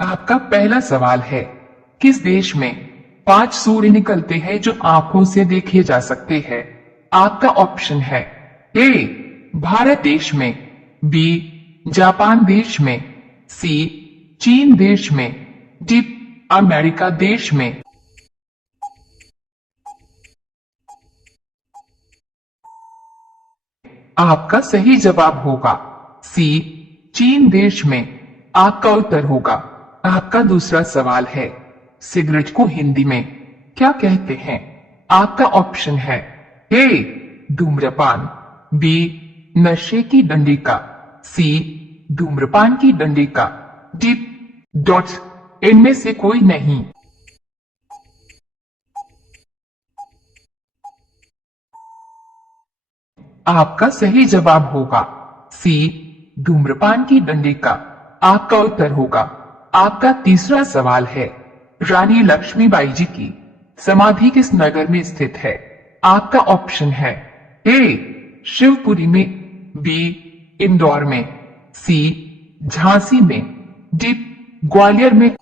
आपका पहला सवाल है, किस देश में 5 सूर्य निकलते हैं जो आंखों से देखे जा सकते हैं? आपका ऑप्शन है ए भारत देश में, बी जापान देश में, सी चीन देश में, डी अमेरिका देश में। आपका सही जवाब होगा सी चीन देश में। आपका उत्तर होगा। आपका दूसरा सवाल है, सिगरेट को हिंदी में क्या कहते हैं? आपका ऑप्शन है ए धूम्रपान, बी नशे की डंडिका, सी धूम्रपान की डंडिका, डी डॉट इनमें से कोई नहीं। आपका सही जवाब होगा सी धूम्रपान की डंडिका। आपका उत्तर होगा। आपका तीसरा सवाल है, रानी लक्ष्मीबाई जी की समाधि किस नगर में स्थित है? आपका ऑप्शन है ए शिवपुरी में, बी इंदौर में, सी झांसी में, डी ग्वालियर में।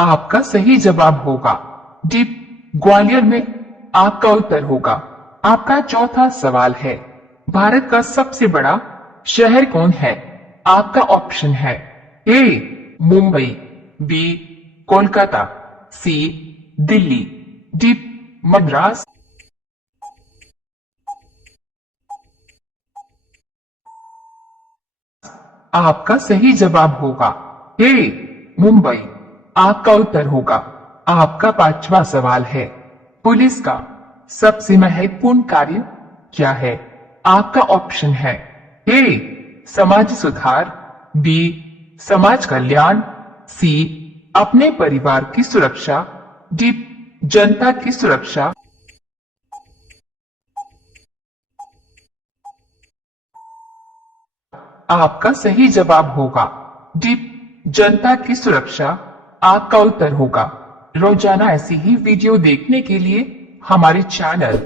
आपका सही जवाब होगा डी ग्वालियर में। आपका उत्तर होगा। आपका चौथा सवाल है, भारत का सबसे बड़ा शहर कौन है? आपका ऑप्शन है ए मुंबई, बी कोलकाता, सी दिल्ली, डी मद्रास। आपका सही जवाब होगा ए मुंबई। आपका उत्तर होगा। आपका पांचवा सवाल है, पुलिस का सबसे महत्वपूर्ण कार्य क्या है? आपका ऑप्शन है ए समाज सुधार, बी समाज कल्याण, सी अपने परिवार की सुरक्षा, डी जनता की सुरक्षा। आपका सही जवाब होगा डी जनता की सुरक्षा। आपका उत्तर होगा। रोजाना ऐसी ही वीडियो देखने के लिए हमारे चैनल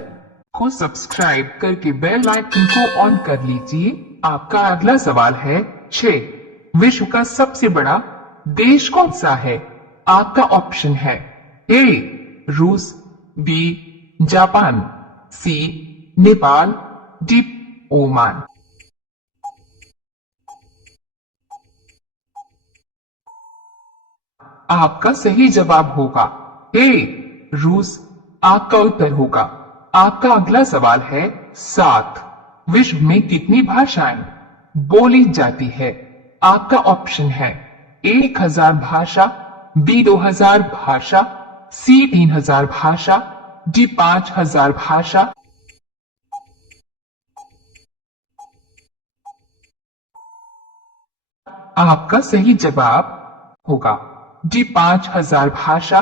को सब्सक्राइब करके बेल आइकन को ऑन कर लीजिए। आपका अगला सवाल है 6, विश्व का सबसे बड़ा देश कौन सा है? आपका ऑप्शन है ए रूस, बी जापान, सी नेपाल, डी ओमान। आपका सही जवाब होगा ए रूस। आपका उत्तर होगा। आपका अगला सवाल है 7, विश्व में कितनी भाषाएं बोली जाती है? आपका ऑप्शन है ए 1000 भाषा, बी 2000 भाषा, सी 3000 भाषा, डी 5000 भाषा। आपका सही जवाब होगा डी 5000 भाषा।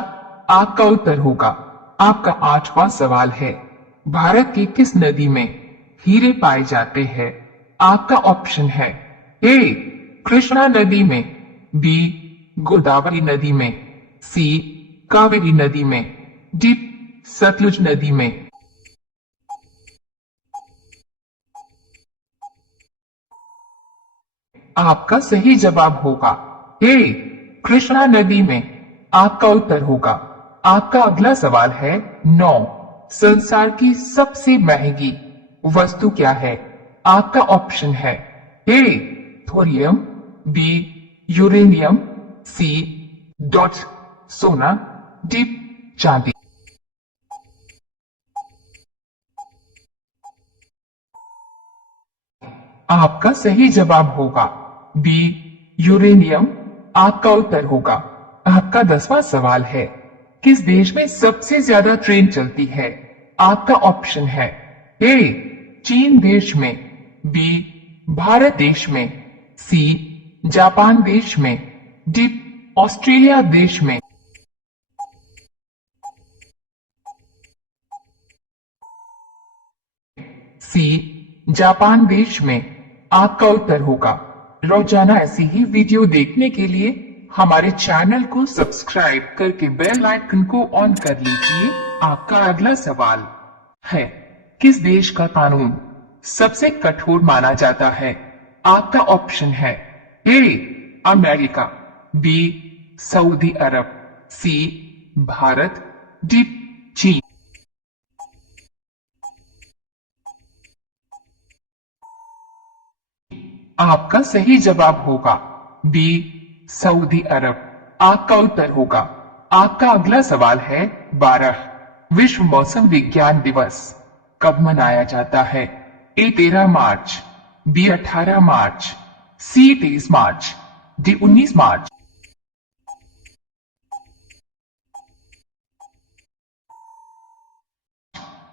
आपका उत्तर होगा। आपका 8वां सवाल है, भारत की किस नदी में हीरे पाए जाते हैं? आपका ऑप्शन है ए कृष्णा नदी में, बी गोदावरी नदी में, सी कावेरी नदी में, डी सतलुज नदी में। आपका सही जवाब होगा ए कृष्णा नदी में। आपका उत्तर होगा। आपका अगला सवाल है 9, संसार की सबसे महंगी वस्तु क्या है? आपका ऑप्शन है A thorium, B uranium, C dot सोना, डी चांदी। आपका सही जवाब होगा बी यूरेनियम। आपका उत्तर होगा। आपका 10वां सवाल है, किस देश में सबसे ज्यादा ट्रेन चलती है? आपका ऑप्शन है ए चीन देश में, बी भारत देश में, सी जापान देश में, डी ऑस्ट्रेलिया देश में। सी जापान देश में। आपका उत्तर होगा। रोजाना ऐसी ही वीडियो देखने के लिए हमारे चैनल को सब्सक्राइब करके बेल आइकन को ऑन कर लीजिए। आपका अगला सवाल है, किस देश का कानून सबसे कठोर माना जाता है? आपका ऑप्शन है A America, B Saudi Arab, C Bharat, D चीन। आपका सही जवाब होगा बी सऊदी अरब। आपका उत्तर होगा। आपका अगला सवाल है 12। विश्व मौसम विज्ञान दिवस कब मनाया जाता है? ए 13 मार्च, बी 18 मार्च, सी 23 मार्च, डी 19 मार्च।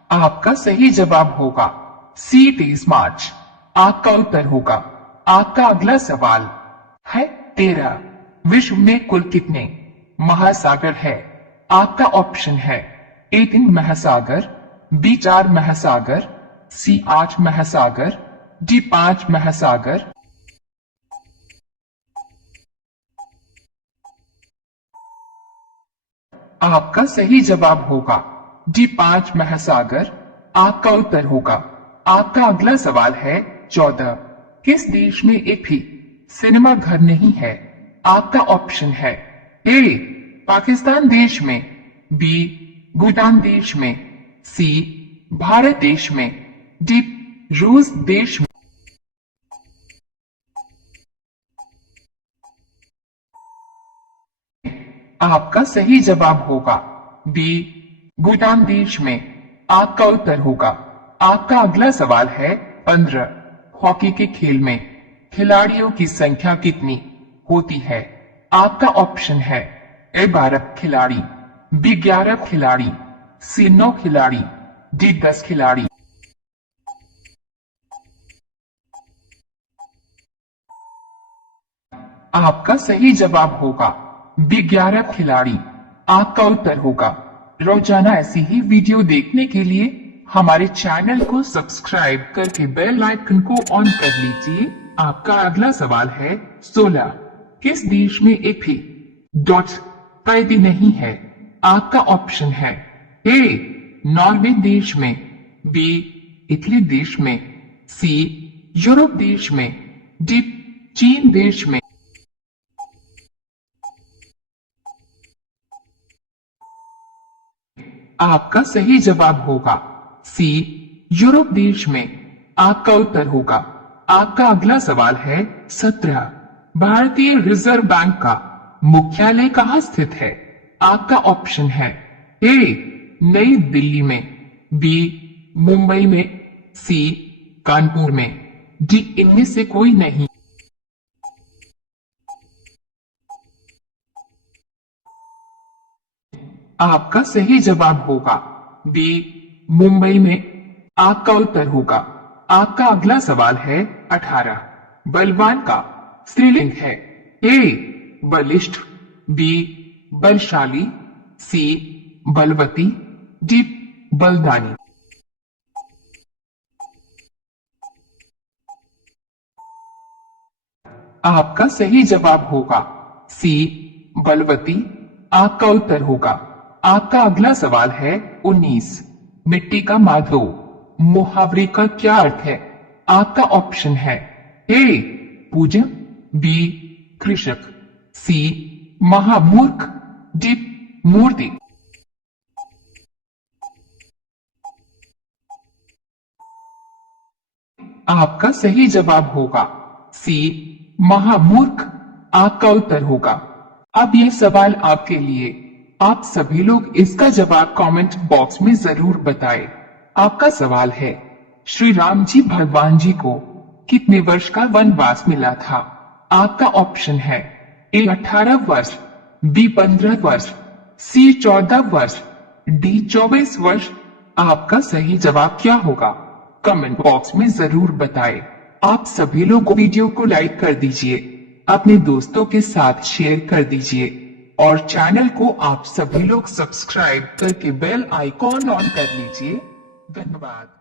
आपका सही जवाब होगा सी 23 मार्च। आपका उत्तर होगा। आपका अगला सवाल है 13। विश्व में कुल कितने महासागर है? आपका ऑप्शन है ए 3 महासागर, बी 4 महासागर, सी 8 महासागर, डी 5 महासागर। आपका सही जवाब होगा डी 5 महासागर। आपका उत्तर होगा। आपका अगला सवाल है 14। किस देश में एक भी सिनेमा घर नहीं है? आपका ऑप्शन है ए पाकिस्तान देश में, बी भूटान देश में, सी भारत देश में, डी रूस देश में। आपका सही जवाब होगा बी भूटान देश में। आपका उत्तर होगा। आपका अगला सवाल है 15। हॉकी के खेल में खिलाड़ियों की संख्या कितनी होती है? आपका ऑप्शन है ए 12 खिलाड़ी, बी 11 खिलाड़ी, सी 9 खिलाड़ी, डी 10 खिलाड़ी। आपका सही जवाब होगा बी 11 खिलाड़ी। आपका उत्तर होगा। रोजाना ऐसी ही वीडियो देखने के लिए हमारे चैनल को सब्सक्राइब करके बेल आइकन को ऑन कर लीजिए। आपका अगला सवाल है 16। किस देश में एक भी डॉट कैदी नहीं है? आपका ऑप्शन है ए नॉर्वे देश में, बी इटली देश में, सी यूरोप देश में, डी चीन देश में। आपका सही जवाब होगा सी यूरोप देश में। आपका उत्तर होगा। आपका अगला सवाल है 17। भारतीय रिजर्व बैंक का मुख्यालय कहाँ स्थित है? आपका ऑप्शन है ए नई दिल्ली में, बी मुंबई में, सी कानपुर में, डी इनमें से कोई नहीं। आपका सही जवाब होगा बी मुंबई में। आपका उत्तर होगा। आपका अगला सवाल है 18। बलवान का स्त्रीलिंग है? ए बलिष्ठ, बी बलशाली, सी बलवती, डी बलदानी। आपका सही जवाब होगा सी बलवती। आपका उत्तर होगा। आपका अगला सवाल है 19। मिट्टी का माधो मुहावरे का क्या अर्थ है? आपका ऑप्शन है ए पूजन, बी कृषक, सी महामूर्ख, डी मूर्ति। आपका सही जवाब होगा सी महामूर्ख। आपका उत्तर होगा। अब यह सवाल आपके लिए। आप सभी लोग इसका जवाब कमेंट बॉक्स में जरूर बताएं। आपका सवाल है श्री राम जी भगवान जी को कितने वर्ष का वनवास मिला था? आपका ऑप्शन है ए 18 वर्ष, बी 15 वर्ष, सी 14 वर्ष, डी 24 वर्ष। आपका सही जवाब क्या होगा? कमेंट बॉक्स में जरूर बताएं। आप सभी लोग वीडियो को लाइक कर दीजिए, अपने दोस्तों के साथ शेयर कर दीजिए और चैनल को आप सभी लोग सब्सक्राइब करके बेल आइकॉन ऑन कर लीजिए। धन्यवाद।